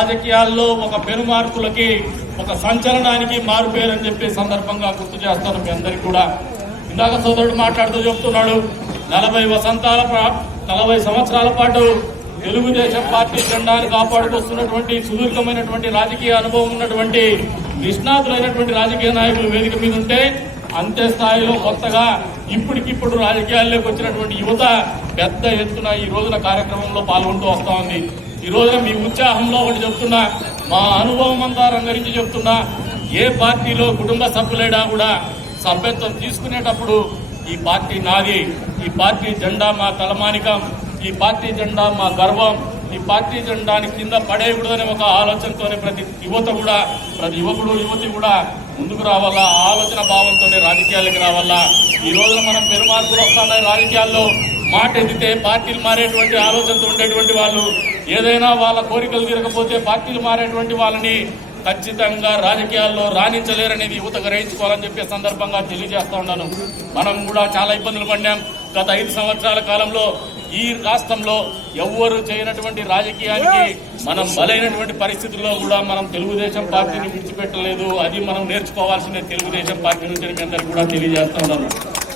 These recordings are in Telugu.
రాజకీయాల్లో ఒక పెనుమార్పులకి, ఒక సంచలనానికి మారుపేరని చెప్పే సందర్భంగా గుర్తు చేస్తాను మీ అందరికీ కూడా. ఇందాక సోదరుడు మాట్లాడుతూ చెప్తున్నాడు, 40 సంవత్సరాల పాటు తెలుగుదేశం పార్టీ జెండాను కాపాడుకొస్తున్నటువంటి సుదీర్ఘమైనటువంటి రాజకీయ అనుభవం ఉన్నటువంటి నిష్ణాతులైనటువంటి రాజకీయ నాయకులు వేదిక మీద ఉంటే, అంతే స్థాయిలో కొత్తగా ఇప్పటికిప్పుడు రాజకీయాల్లోకి వచ్చినటువంటి యువత పెద్ద ఎత్తున ఈ రోజున కార్యక్రమంలో పాల్గొంటూ వస్తా ఉంది. ఈ రోజున మీ ఉత్సాహంలో ఒకటి చెప్తున్నా, మా అనుభవం అంతా రంగరించి చెప్తున్నా, ఏ పార్టీలో కుటుంబ సభ్యులైనా కూడా సభ్యత్వం తీసుకునేటప్పుడు ఈ పార్టీ నాది, ఈ పార్టీ జెండా మా తలమానికం, ఈ పార్టీ జెండా మా గర్వం, ఈ పార్టీ జెండాని కింద పడేయకూడదనే ఒక ఆలోచనతోనే ప్రతి యువకుడు యువతి కూడా ముందుకు రావాలా, ఆలోచన భావంతోనే రాజకీయాలకు రావాలా. ఈ రోజున మనం పెరుమార్పులు వస్తున్నాయి రాజకీయాల్లో. మాట ఎత్తితే పార్టీలు మారేటువంటి ఆలోచనతో ఉండేటువంటి వాళ్ళు, ఏదైనా వాళ్ళ కోరికలు తీరకపోతే పార్టీలు మారేటువంటి వాళ్ళని ఖచ్చితంగా రాజకీయాల్లో రాణించలేరనేది యువత గ్రహించుకోవాలని చెప్పే సందర్భంగా తెలియజేస్తా ఉన్నాను. మనం కూడా చాలా ఇబ్బందులు పడ్డాం. గత 5 సంవత్సరాల కాలంలో ఈ రాష్ట్రంలో ఎవ్వరు చేయనటువంటి రాజకీయానికి మనం బలైనటువంటి పరిస్థితుల్లో కూడా మనం తెలుగుదేశం పార్టీని విడిచిపెట్టలేదు. అది మనం నేర్చుకోవాల్సిందే తెలుగుదేశం పార్టీ నుంచి మీ అందరికీ కూడా తెలియజేస్తా ఉన్నాను.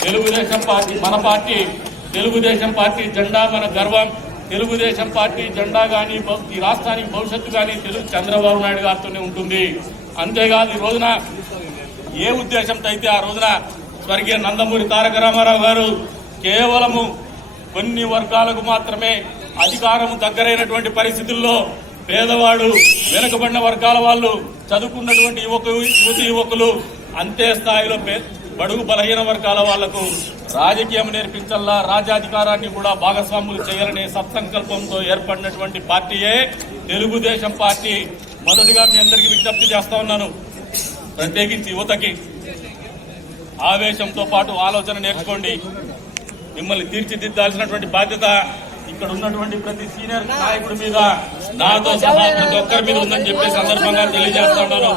తెలుగుదేశం పార్టీ మన పార్టీ, తెలుగుదేశం పార్టీ జెండా మన గర్వం. తెలుగుదేశం పార్టీ జెండా కానీ ఈ రాష్ట్రానికి భవిష్యత్తు కానీ చంద్రబాబు నాయుడు గారితోనే ఉంటుంది. అంతేకాదు, ఈ రోజున ఏ ఉద్దేశంతో అయితే ఆ రోజున స్వర్గీయ నందమూరి తారక రామారావు గారు కేవలము కొన్ని వర్గాలకు మాత్రమే అధికారం దగ్గరైనటువంటి పరిస్థితుల్లో పేదవాడు, వెనుకబడిన వర్గాల వాళ్ళు, చదువుకున్నటువంటి యువకులు అంతే స్థాయిలో బడుగు బలహీన వర్గాల వాళ్లకు రాజకీయం నేర్పించల్లా, రాజ్యాధికారాన్ని కూడా భాగస్వాములు చేయాలనే సత్సంకల్పంతో ఏర్పడినటువంటి పార్టీయే తెలుగుదేశం పార్టీ. మొదటిగా మీ అందరికీ విజ్ఞప్తి చేస్తా ఉన్నాను, ప్రత్యేకించి యువతకి ఆవేశంతో పాటు ఆలోచన నేర్చుకోండి. మిమ్మల్ని తీర్చిదిద్దాల్సినటువంటి బాధ్యత ఇక్కడ ఉన్నటువంటి ప్రతి సీనియర్ నాయకుడి మీద, నాతో సహా ప్రతి ఒక్కరి మీద ఉందని చెప్పే సందర్భంగా తెలియజేస్తా ఉన్నాను.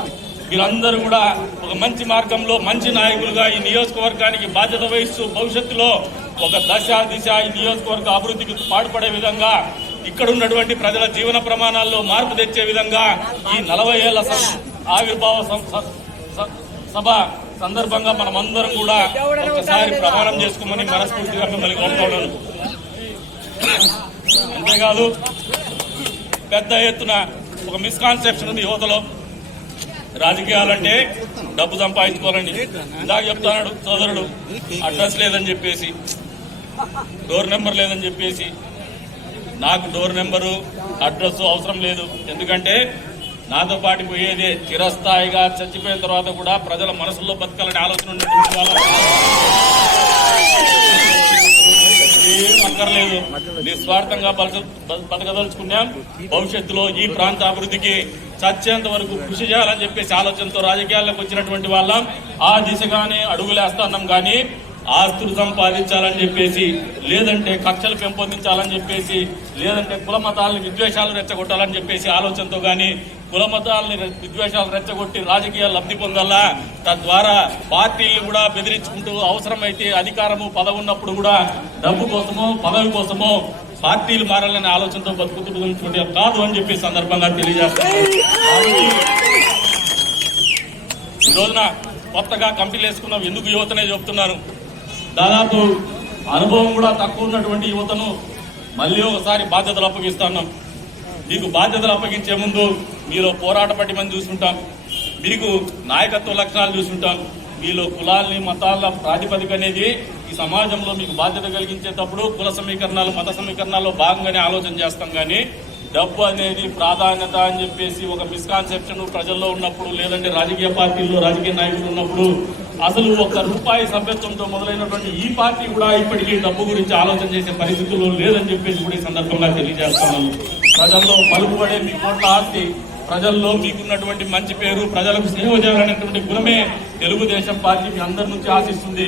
మీరందరూ కూడా ఒక మంచి మార్గంలో మంచి నాయకులుగా ఈ నియోజకవర్గానికి బాధ్యత వహిస్తూ భవిష్యత్తులో ఒక దిశ ఈ నియోజకవర్గ అభివృద్ధికి పాటుపడే విధంగా, ఇక్కడ ఉన్నటువంటి ప్రజల జీవన ప్రమాణాల్లో మార్పు తెచ్చే విధంగా ఈ 40 ఏళ్ల ఆవిర్భావ సభ సందర్భంగా మనమందరం కూడా ఒకసారి ప్రమాణం చేసుకోమని మనస్ఫూర్తిగా మిమ్మల్ని కోరుతున్నాను. అంతేకాదు, పెద్ద ఎత్తున ఒక మిస్కాన్సెప్షన్ ఉంది యువతలో. రాజకీయాలంటే డబ్బు సంపాదించుకోవాలండి. ఇందాక చెప్తున్నాడు సోదరుడు, అడ్రస్ లేదని చెప్పేసి, డోర్ నెంబర్ లేదని చెప్పేసి. నాకు డోర్ నెంబరు అడ్రస్ అవసరం లేదు. ఎందుకంటే నాతో పాటు పోయేదే చిరస్థాయిగా చచ్చిపోయిన తర్వాత కూడా ప్రజల మనసుల్లో బతకాలని ఆలోచన ఉండేటువంటి వాళ్ళు. ఏం అక్కర్లేదు, నిస్వార్థంగా బతకదలుచుకున్నాం. భవిష్యత్తులో ఈ ప్రాంత అభివృద్ధికి చచ్చేంత వరకు కృషి చేయాలని చెప్పేసి ఆలోచనతో రాజకీయాల్లోకి వచ్చినటువంటి వాళ్ళం. ఆ దిశగానే అడుగులేస్తున్నాం. కానీ ఆస్తులు సంపాదించాలని చెప్పేసి, లేదంటే కక్షలు పెంపొందించాలని చెప్పేసి, లేదంటే కుల మతాలని విద్వేషాలు రెచ్చగొట్టాలని చెప్పేసి ఆలోచనతో కానీ కుల మతాలని విద్వేషాలు రెచ్చగొట్టి రాజకీయాలు లబ్ధి పొందాలా, తద్వారా పార్టీలు కూడా బెదిరించుకుంటూ అవసరమైతే అధికారము పదవి ఉన్నప్పుడు కూడా డబ్బు కోసమో పదవి కోసమో పార్టీలు మారాలనే ఆలోచనతో బతుకుతున్నటువంటి కాదు అని చెప్పి సందర్భంగా తెలియజేస్తాను. ఈ రోజున కొత్తగా కంపెనీలు వేసుకున్నాం. ఎందుకు యువతనే చెప్తున్నారు, దాదాపు అనుభవం కూడా తక్కువ ఉన్నటువంటి యువతను మళ్ళీ ఒకసారి బాధ్యతలు అప్పగిస్తున్నాం. మీకు బాధ్యతలు అప్పగించే ముందు మీలో పోరాట పటిమని చూసుకుంటాం, మీకు నాయకత్వ లక్షణాలు చూసుకుంటాం, మీలో కులాల్ని మతాల ప్రాతిపదిక అనేది ఈ సమాజంలో మీకు బాధ్యత కలిగించేటప్పుడు కుల సమీకరణాలు మత సమీకరణాల్లో భాగంగానే ఆలోచన చేస్తాం. కానీ డబ్బు అనేది ప్రాధాన్యత అని చెప్పేసి ఒక మిస్కాన్సెప్షన్ ప్రజల్లో ఉన్నప్పుడు, లేదంటే రాజకీయ పార్టీల్లో రాజకీయ నాయకులు ఉన్నప్పుడు, అసలు ₹1 సభ్యత్వంతో మొదలైనటువంటి ఈ పార్టీ కూడా ఇప్పటికీ డబ్బు గురించి ఆలోచన చేసే పరిస్థితుల్లో లేదని చెప్పేసి కూడా ఈ సందర్భంగా తెలియజేస్తున్నాను. ప్రజల్లో పలుకుబడే మీ కోట్ల ఆస్తి, ప్రజల్లో మీకున్నటువంటి మంచి పేరు, ప్రజలకు సేవ చేయాలనేటువంటి గుణమే తెలుగుదేశం పార్టీ మీ అందరి నుంచి ఆశిస్తుంది.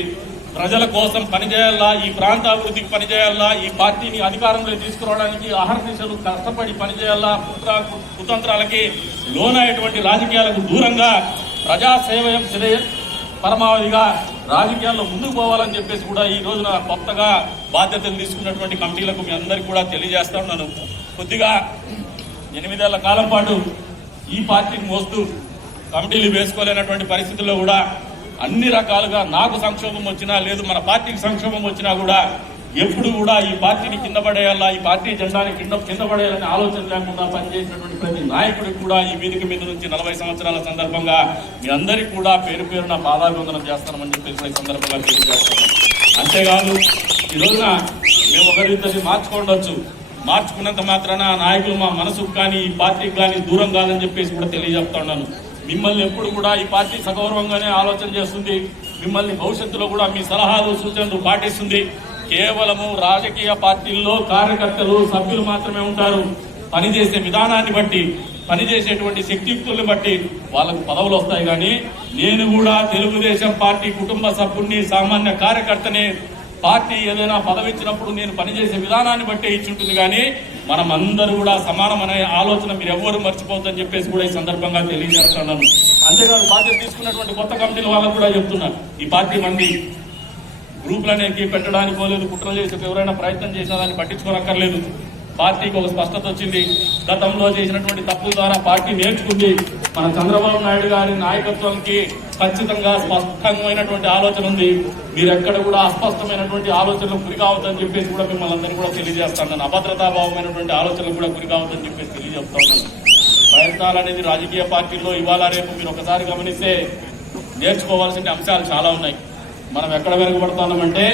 ప్రజల కోసం పనిచేయాలా, ఈ ప్రాంత అభివృద్ధికి పనిచేయాలా, ఈ పార్టీని అధికారంలో తీసుకురావడానికి అహర్నిశలు కష్టపడి పనిచేయాలా, కుతంత్రాలకి లోనయ్యేటువంటి రాజకీయాలకు దూరంగా ప్రజాసేవయం పరమావధిగా రాజకీయాల్లో ముందుకు పోవాలని చెప్పేసి కూడా ఈ రోజున కొత్తగా బాధ్యతలు తీసుకున్నటువంటి కమిటీలకు మీ అందరికీ కూడా తెలియజేస్తా ఉన్నాను. కొద్దిగా 8 ఏళ్ల కాలం పాటు ఈ పార్టీని మోస్తూ కమిటీలు వేసుకోలేనటువంటి పరిస్థితుల్లో కూడా అన్ని రకాలుగా నాకు సంక్షోభం వచ్చినా లేదు మన పార్టీకి సంక్షోభం వచ్చినా కూడా ఎప్పుడు కూడా ఈ పార్టీని కింద పడేయాలా, ఈ పార్టీ జెండాని కింద పడేయాలని ఆలోచన లేకుండా పనిచేసినటువంటి ప్రతి నాయకుడికి కూడా ఈ వేదిక మీద నుంచి 40 సంవత్సరాల సందర్భంగా మీ అందరికీ కూడా పేరు పేరున పాదాభివందనం చేస్తామని చెప్పేసి ఈ సందర్భంగా తెలియజేస్తున్నాం. అంతేకాదు ఈ రోజున మేము ఒకరిద్దరిని మార్చుకోవచ్చు, మార్చుకున్నంత మాత్రాన నాయకులు మా మనసుకు కానీ ఈ పార్టీకి కానీ దూరం కాదని చెప్పేసి కూడా తెలియజేస్తా ఉన్నాను. మిమ్మల్ని ఎప్పుడు కూడా ఈ పార్టీ సగౌరవంగానే ఆలోచన చేస్తుంది, మిమ్మల్ని భవిష్యత్తులో కూడా మీ సలహాలు సూచనలు పాటిస్తుంది. కేవలము రాజకీయ పార్టీల్లో కార్యకర్తలు సభ్యులు మాత్రమే ఉంటారు. పనిచేసే విధానాన్ని బట్టి, పనిచేసేటువంటి శక్తియుక్తుల్ని బట్టి వాళ్ళకు పదవులు వస్తాయి. కానీ నేను కూడా తెలుగుదేశం పార్టీ కుటుంబ సభ్యుడిని, సామాన్య కార్యకర్తని. పార్టీ ఏదైనా పదవి ఇచ్చినప్పుడు నేను పనిచేసే విధానాన్ని బట్టే ఇచ్చుంటుంది. కానీ మనం అందరూ కూడా సమానమనే ఆలోచన మీరు ఎవ్వరూ మర్చిపోవద్దని చెప్పేసి కూడా ఈ సందర్భంగా తెలియజేస్తున్నాను. అంతేకాదు బాధ్యత తీసుకున్నటువంటి కొత్త కమిటీల వాళ్ళకు కూడా చెప్తున్నారు, ఈ పార్టీ మంది గ్రూపులనేకి పెట్టడానికి పోలేదు, కుట్రలు చేసి ఎవరైనా ప్రయత్నం చేసినా దాన్ని పట్టించుకోనక్కర్లేదు. పార్టీకి ఒక స్పష్టత వచ్చింది. గతంలో చేసినటువంటి తప్పుల ద్వారా పార్టీ నేర్చుకుంది. మన చంద్రబాబు నాయుడు గారి నాయకత్వానికి ఖచ్చితంగా స్పష్టమైనటువంటి ఆలోచన ఉంది. మీరు ఎక్కడ కూడా అస్పష్టమైనటువంటి ఆలోచనలకు గురి కావద్దని చెప్పేసి కూడా మిమ్మల్ని అందరినీ కూడా తెలియజేస్తాను. అభద్రతాభావమైనటువంటి ఆలోచనలకు కూడా గురి కావద్దని చెప్పేసి తెలియజేస్తా ఉన్నాను. ప్రయత్నాలు అనేది రాజకీయ పార్టీల్లో ఇవాళ రేపు మీరు ఒకసారి గమనిస్తే నేర్చుకోవాల్సిన అంశాలు చాలా ఉన్నాయి. మనం ఎక్కడ వెనుకబడుతున్నామంటే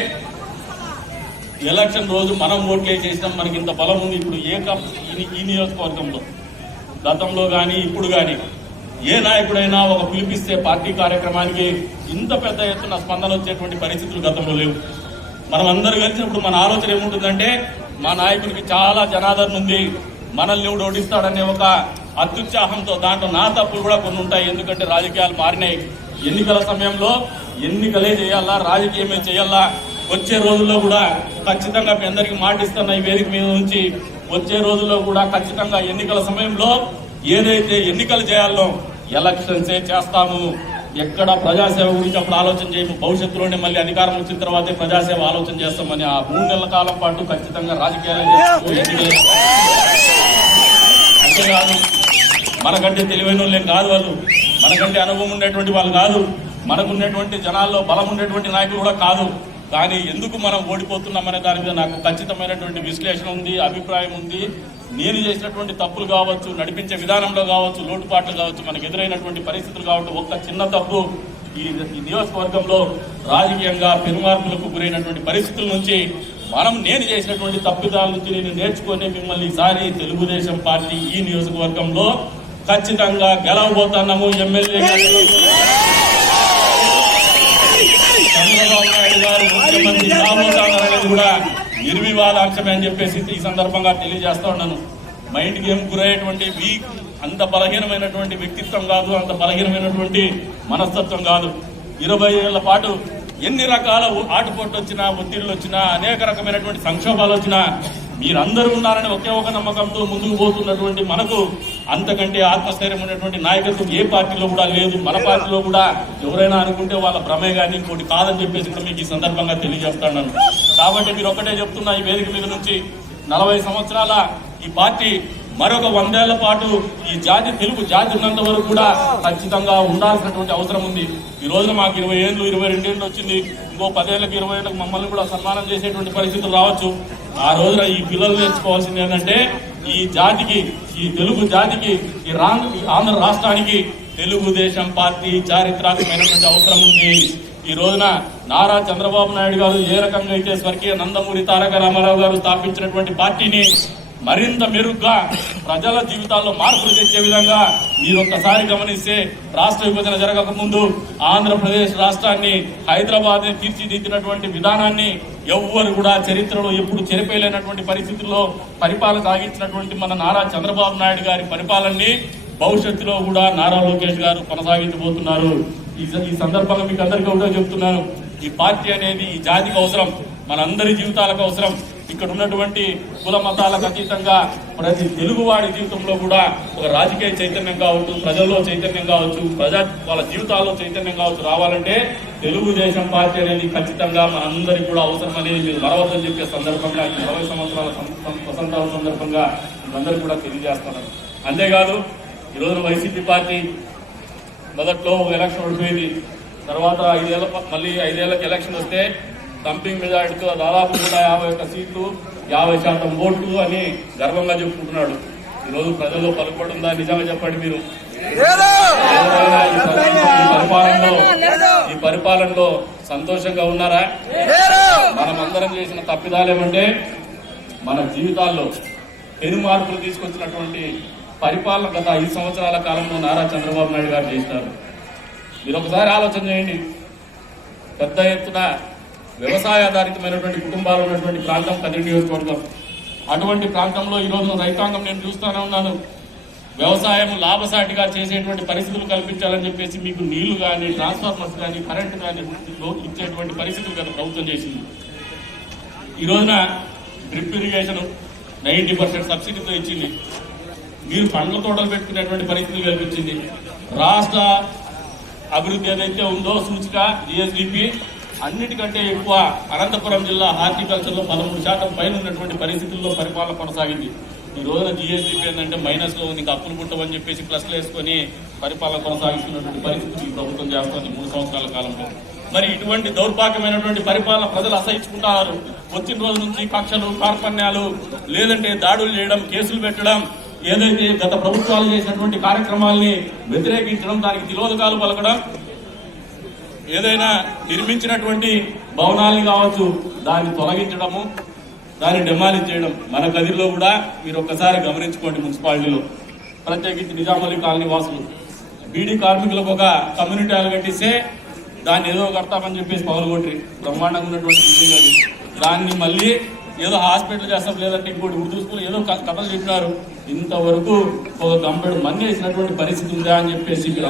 ఎలక్షన్ రోజు మనం ఓట్లు వేసేసినాం, మనకి ఇంత బలం ఉంది. ఇప్పుడు ఈ నియోజకవర్గంలో గతంలో కానీ ఇప్పుడు కానీ ఏ నాయకుడైనా ఒక పిలిపిస్తే పార్టీ కార్యక్రమానికి ఇంత పెద్ద ఎత్తున స్పందన వచ్చేటువంటి పరిస్థితులు గతంలో లేవు. మనం అందరూ కలిసినప్పుడు మన ఆలోచన ఏముంటుందంటే మా నాయకుడికి చాలా జనాదరణ ఉంది, మనల్ని ఓడిస్తాడనే ఒక అత్యుత్సాహంతో. దాంట్లో నా తప్పులు కూడా కొన్ని ఉంటాయి, ఎందుకంటే రాజకీయాలు మారినాయి. ఎన్నికల సమయంలో ఎన్నికలే చేయాలా, రాజకీయమే చేయాలా. వచ్చే రోజుల్లో కూడా ఖచ్చితంగా మీ అందరికీ మాటిస్తున్న ఈ వేదిక మీద నుంచి వచ్చే రోజుల్లో కూడా ఖచ్చితంగా ఎన్నికల సమయంలో ఏదైతే ఎన్నికలు చేయాలో ఎలక్షన్సే చేస్తాము. ఎక్కడ ప్రజాసేవ గురించి అప్పుడు ఆలోచన చేయము. భవిష్యత్తులోనే మళ్ళీ అధికారం వచ్చిన తర్వాతే ప్రజాసేవ ఆలోచన చేస్తామని ఆ 3 నెలల కాలం పాటు ఖచ్చితంగా రాజకీయాలు చేస్తాము, ఎన్నికలు. అంతేకాదు మనకంటే తెలివైన వాళ్ళేం కాదు వాళ్ళు, మనకంటే అనుభవం ఉండేటువంటి వాళ్ళు కాదు, మనకున్నటువంటి జనాల్లో బలం ఉండేటువంటి నాయకులు కూడా కాదు. కానీ ఎందుకు మనం ఓడిపోతున్నామనే దాని మీద నాకు ఖచ్చితమైనటువంటి విశ్లేషణ ఉంది, అభిప్రాయం ఉంది. నేను చేసినటువంటి తప్పులు కావచ్చు, నడిపించే విధానంలో కావచ్చు, లోటుపాట్లు కావచ్చు, మనకు ఎదురైనటువంటి పరిస్థితులు కావచ్చు, ఒక్క చిన్న తప్పు ఈ నియోజకవర్గంలో రాజకీయంగా పెనుమార్పులకు గురైనటువంటి పరిస్థితుల నుంచి నేను చేసినటువంటి తప్పిదాల నుంచి నేను నేర్చుకుని మిమ్మల్ని ఈసారి తెలుగుదేశం పార్టీ ఈ నియోజకవర్గంలో ఖచ్చితంగా గెలవబోతున్నాము. ఎమ్మెల్యే చంద్రబాబు నాయుడు గారు ముఖ్యమంత్రి కాబోతున్నారనేది కూడా నిర్వివాదాంశమే అని చెప్పేసి ఈ సందర్భంగా తెలియజేస్తా ఉన్నాను. మైండ్ గేమ్ గురయ్యేటువంటి వీక్, అంత బలహీనమైనటువంటి వ్యక్తిత్వం కాదు, అంత బలహీనమైనటువంటి మనస్తత్వం కాదు. 20 ఏళ్ల పాటు ఎన్ని రకాల ఆటుపోట్లు వచ్చినా, ఒత్తిళ్లు వచ్చినా, అనేక రకమైనటువంటి సంక్షోభాలు వచ్చినా మీరందరూ ఉన్నారని ఒకే ఒక నమ్మకంతో ముందుకు పోతున్నటువంటి మనకు అంతకంటే ఆత్మస్థైర్యం ఉన్నటువంటి నాయకత్వం ఏ పార్టీలో కూడా లేదు. మన పార్టీలో కూడా ఎవరైనా అనుకుంటే వాళ్ళ భ్రమే కానీ ఇంకోటి కాదని చెప్పేసి కూడా మీకు ఈ సందర్భంగా తెలియజేస్తాను. కాబట్టి మీరు ఒక్కటే చెప్తున్నా, ఈ వేదిక మీద నుంచి 40 సంవత్సరాల ఈ పార్టీ మరొక 100 ఏళ్ల పాటు ఈ జాతి, తెలుగు జాతి ఉన్నంత వరకు కూడా ఖచ్చితంగా ఉండాల్సినటువంటి అవసరం ఉంది. ఈ రోజున మాకు 20 ఏళ్ళు, 22 ఏళ్ళు వచ్చింది. ఇంకో 10 ఏళ్ళకి 20 ఏళ్ళకి మమ్మల్ని కూడా సన్మానం చేసేటువంటి పరిస్థితులు రావచ్చు. ఆ రోజున ఈ పిల్లలు నేర్చుకోవాల్సింది ఏంటంటే ఈ జాతికి, ఈ తెలుగు జాతికి, ఈ ఆంధ్ర రాష్ట్రానికి తెలుగుదేశం పార్టీ చారిత్రాత్మకమైనటువంటి అవసరం ఉంది. ఈ రోజున నారా చంద్రబాబు నాయుడు గారు ఏ రకంగా అయితే స్వర్గీయ నందమూరి తారక రామారావు గారు స్థాపించినటువంటి పార్టీని మరింత మెరుగ్గా ప్రజల జీవితాల్లో మార్పులు తెచ్చే విధంగా మీరు ఒక్కసారి గమనిస్తే, రాష్ట్ర విభజన జరగక ముందు ఆంధ్రప్రదేశ్ రాష్ట్రాన్ని, హైదరాబాద్ ని తీర్చిదిద్దినటువంటి విధానాన్ని ఎవ్వరు కూడా చరిత్రలో ఎప్పుడు చెరిపేయలేనటువంటి పరిస్థితుల్లో పరిపాలన సాగించినటువంటి మన నారా చంద్రబాబు నాయుడు గారి పరిపాలనని భవిష్యత్తులో కూడా నారా లోకేష్ గారు కొనసాగించబోతున్నారు. ఈ సందర్భంగా మీకు అందరికీ కూడా చెప్తున్నాను, ఈ పార్టీ అనేది ఈ జాతికి అవసరం, మనందరి జీవితాలకు అవసరం. ఇక్కడ ఉన్నటువంటి కుల మతాలకు అతీతంగా ప్రతి తెలుగువాడి జీవితంలో కూడా ఒక రాజకీయ చైతన్యం కావచ్చు, ప్రజల్లో చైతన్యం కావచ్చు, వాళ్ళ జీవితాల్లో చైతన్యం కావచ్చు రావాలంటే తెలుగుదేశం పార్టీ అనేది ఖచ్చితంగా మనందరికీ కూడా అవసరం అనేది మీరు మరవద్దని చెప్పే సందర్భంగా 20 సంవత్సరాల వసంతాల సందర్భంగా అందరికీ కూడా తెలియజేస్తున్నాను. అంతేకాదు ఈరోజు వైసీపీ పార్టీ మొదట్లో ఒక ఎలక్షన్ ఓడిపోయింది, తర్వాత మళ్ళీ 5 ఏళ్ళకి ఎలక్షన్ వస్తే డంపింగ్ మెజారిటీతో దాదాపు 151 సీట్లు 50% ఓట్లు అని గర్వంగా చెప్పుకుంటున్నాడు. ఈరోజు ప్రజల్లో పలుకుబడుందా? నిజంగా చెప్పండి మీరు. ఈ పరిపాలనలో సంతోషంగా ఉన్నారా? మనమందరం చేసిన తప్పిదాలేమంటే మన జీవితాల్లో పెను మార్పులు తీసుకొచ్చినటువంటి పరిపాలన గత 5 సంవత్సరాల కాలంలో నారా చంద్రబాబు నాయుడు గారు చేసినారు. మీరు ఒకసారి ఆలోచన చేయండి. పెద్ద ఎత్తున వ్యవసాయ ఆధారితమైనటువంటి కుటుంబాలు ఉన్నటువంటి ప్రాంతం కదిరి నియోజకవర్గం. అటువంటి ప్రాంతంలో ఈరోజు రైతాంగం నేను చూస్తూనే ఉన్నాను. వ్యవసాయం లాభసాటిగా చేసేటువంటి పరిస్థితులు కల్పించాలని చెప్పేసి మీకు నీళ్లు కానీ, ట్రాన్స్ఫార్మర్స్ కానీ, కరెంటు కానీ ఇచ్చేటువంటి పరిస్థితులు గత ప్రభుత్వం చేసింది. ఈ రోజున డ్రిప్ ఇరిగేషన్ 90% సబ్సిడీతో ఇచ్చింది. మీరు పండ్ల తోటలు పెట్టుకునేటువంటి పరిస్థితులు కల్పించింది. రాష్ట్ర అభివృద్ధి ఏదైతే ఉందో సూచిక GSDP అన్నిటికంటే ఎక్కువ అనంతపురం జిల్లా హార్టికల్చర్ లో 13% పైన ఉన్నటువంటి పరిస్థితుల్లో పరిపాలన కొనసాగింది. ఈ రోజున GSDP ఏంటంటే మైనస్ లో ఉంది. ఇంకా అప్పులు పుట్టమని చెప్పేసి ప్లస్లు వేసుకొని పరిపాలన కొనసాగిస్తున్నటువంటి పరిస్థితి ఈ ప్రభుత్వం చేస్తుంది 3 సంవత్సరాల కాలంలో. మరి ఇటువంటి దౌర్భాగ్యమైనటువంటి పరిపాలన ప్రజలు అసహించుకుంటారు. వచ్చిన రోజు నుంచి కక్షలు, కార్పణ్యాలు, లేదంటే దాడులు చేయడం, కేసులు పెట్టడం, ఏదైతే గత ప్రభుత్వాలు చేసినటువంటి కార్యక్రమాల్ని వ్యతిరేకించడం, దానికి తిలోదకాలు పలకడం, ఏదైనా నిర్మించినటువంటి భవనాల్ని కావచ్చు దాన్ని తొలగించడము, దాన్ని డెమాలిష్ చేయడం. మన కదిరిలో కూడా మీరు ఒక్కసారి గమనించుకోండి. మున్సిపాలిటీలో ప్రత్యేకించి నిజామలి కాలనీ వాసులు బీడీ కార్మికులకు ఒక కమ్యూనిటీ హాల్ కట్టిస్తే దాన్ని ఏదో కడతామని చెప్పేసి పగలగొట్టి బ్రహ్మాండంగా ఉన్నటువంటి బిల్డింగ్ అది. దాన్ని మళ్ళీ ఏదో హాస్పిటల్ చేస్తాం, లేదంటే ఇంకోటి ఉర్దూ స్కూల్ ఏదో కథలు చెప్పినారు. ఇంతవరకు ఒక గంపెడు మంది వేసినటువంటి పరిస్థితి ఉందా అని చెప్పేసి మీరు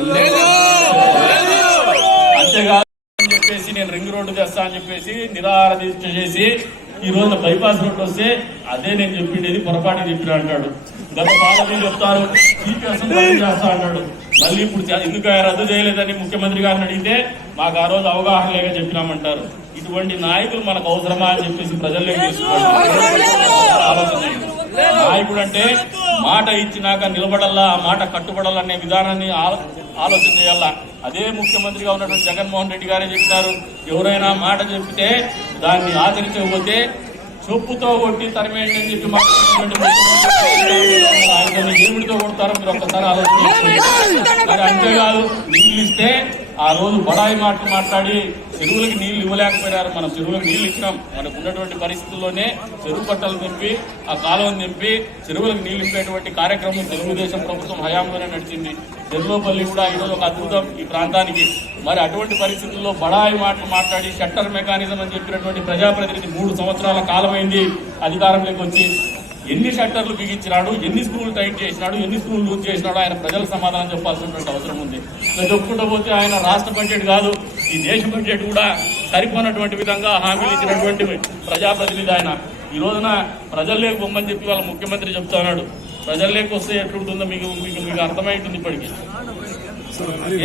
అంతేకాదు అని చెప్పేసి నేను రింగ్ రోడ్డు చేస్తా అని చెప్పేసి నిరాహార దీక్ష చేసి ఈ రోజున బైపాస్ రోడ్డు వస్తే అదే నేను చెప్పిండేది పొరపాటు చెప్పిన అంటాడు. గత పాలకులు చెప్తారు CPS చేస్తా అంటాడు. మళ్ళీ ఇప్పుడు ఎందుకు రద్దు చేయలేదని ముఖ్యమంత్రి గారిని అడిగితే మాకు ఆ రోజు అవగాహన లేక చెప్పినామంటారు. ఇటువంటి నాయకులు మనకు అవసరమా అని చెప్పేసి ప్రజల్లోకి తీసుకోవాలి. ఆలోచన నాయకుడు అంటే మాట ఇచ్చినాక నిలబడాలా, ఆ మాట కట్టుబడాలనే విధానాన్ని ఆలోచన చేయాలా. అదే ముఖ్యమంత్రిగా ఉన్నటువంటి జగన్మోహన్ రెడ్డి గారే చెప్తారు, ఎవరైనా మాట చెప్తే దాన్ని ఆచరించకపోతే చెప్పుతో కొట్టి తరిమేయండి అని చెప్పి ఆయన ఏమిడితో కొడతారో మీరు ఒక్కసారి ఆలోచించారు. అంతేకాదు నీళ్లు ఇస్తే ఆ రోజు బడాయి మాటలు మాట్లాడి చెరువులకి నీళ్లు ఇవ్వలేకపోయారు. మనం చెరువులకు నీళ్లు ఇచ్చినాం. మనకు ఉన్నటువంటి పరిస్థితుల్లోనే చెరువు కట్టలు నింపి, ఆ కాలువను నింపి చెరువులకు నీళ్లు ఇప్పేటువంటి కార్యక్రమం తెలుగుదేశం ప్రభుత్వం హయాంలోనే నడిచింది. చెర్లోపల్లి కూడా ఈరోజు ఒక అద్భుతం ఈ ప్రాంతానికి. మరి అటువంటి పరిస్థితుల్లో బడాయి మాటలు మాట్లాడి షట్టర్ మెకానిజం అని చెప్పినటువంటి ప్రజాప్రతినిధి 3 సంవత్సరాల కాలమైంది అధికారంలోకి వచ్చి. ఎన్ని షట్టర్లు బిగించినాడు, ఎన్ని స్కూల్ టైట్ చేసినాడు, ఎన్ని స్కూల్ లూజ్ చేసినాడు, ఆయన ప్రజలకు సమాధానం చెప్పాల్సినటువంటి అవసరం ఉంది. చెప్పుకుంటూ పోతే ఆయన రాష్ట్ర బడ్జెట్ కాదు, ఈ దేశ బడ్జెట్ కూడా సరిపోనటువంటి విధంగా హామీలు ఇచ్చినటువంటి ప్రజాప్రతినిధి ఆయన. ఈ రోజున ప్రజల్లోకి బొమ్మని చెప్పి వాళ్ళ ముఖ్యమంత్రి చెప్తా ఉన్నాడు. ప్రజల్లోకి వస్తే ఎట్లుంటుందో మీకు మీకు మీకు అర్థమైంటుంది. ఇప్పటికీ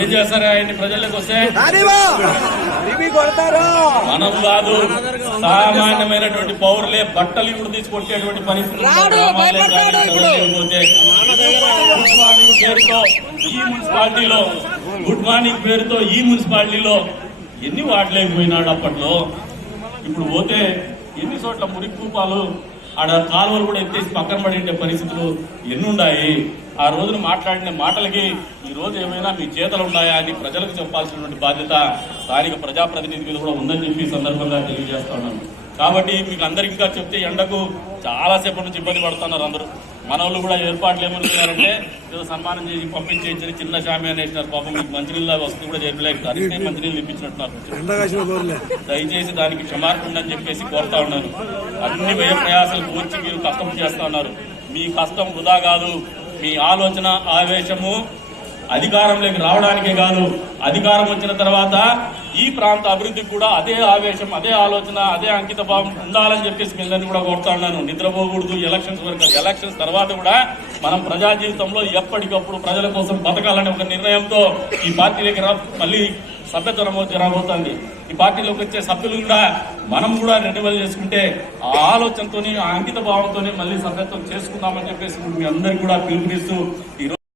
ఏం చేస్తారు ఆయన్ని ప్రజల్లోకి వస్తే? మనం కాదు, సామాన్యమైనటువంటి పౌరులే బట్టలు ఇప్పుడు తీసుకొచ్చేటువంటి పరిస్థితులు పేరుతో ఈ మున్సిపాలిటీలో, గుడ్ మార్నింగ్ పేరుతో ఈ మున్సిపాలిటీలో ఎన్ని వాడలేకపోయినాడు అప్పట్లో. ఇప్పుడు పోతే ఎన్ని చోట్ల మురికి కూపాలు, ఆడ కాలువలు కూడా ఎత్తేసి పక్కన పడి పరిస్థితులు ఎన్నున్నాయి. ఆ రోజున మాట్లాడిన మాటలకి ఈ రోజు ఏమైనా మీ చేతలు ఉన్నాయా అని ప్రజలకు చెప్పాల్సినటువంటి బాధ్యత స్థానిక ప్రజాప్రతినిధి మీద కూడా ఉందని చెప్పి ఈ సందర్భంగా తెలియజేస్తా ఉన్నాను. కాబట్టి మీకు అందరికి ఇంకా చెప్తే ఎండకు చాలా సేపటి నుంచి ఇబ్బంది పడుతున్నారు అందరూ. మన వాళ్ళు కూడా ఏర్పాట్లు ఏమనుకున్నారంటే ఏదో సన్మానం చేసి పంపించేసి చిన్న షామియాన వేసినారు. పాపం మీకు మంచినీళ్ళ వసతి కూడా చేయలేక అడిగితే మంచినీళ్ళు ఇప్పించినట్టున్నారు. దయచేసి దానికి క్షమార్పణ అని చెప్పేసి కోరుతా ఉన్నాను. అన్ని వ్యయ ప్రయాసాలు కూర్చి మీరు కష్టం చేస్తా ఉన్నారు. మీ కష్టం వృధా కాదు. మీ ఆలోచన, ఆవేశము అధికారంలోకి రావడానికే కాదు, అధికారం వచ్చిన తర్వాత ఈ ప్రాంత అభివృద్ధికి కూడా అదే ఆవేశం, అదే ఆలోచన, అదే అంకిత భావం ఉండాలని చెప్పేసి మిమ్మల్ని కూడా కోరుతా ఉన్నాను. నిద్రపోకూడదు. ఎలక్షన్స్ వరకు, ఎలక్షన్స్ తర్వాత కూడా మనం ప్రజా జీవితంలో ఎప్పటికప్పుడు ప్రజల కోసం బతకాలనే ఒక నిర్ణయంతో ఈ పార్టీలోకి మళ్ళీ సభ్యత్వం జరగబోతోంది. ఈ పార్టీలోకి వచ్చే సభ్యులు కూడా మనం కూడా రెన్యువల్ చేసుకుంటే ఆ ఆలోచనతోని, ఆ అంకిత భావంతోనే మళ్ళీ సభ్యత్వం చేసుకుందామని చెప్పేసి మీ అందరికీ కూడా పిలుపునిస్తూ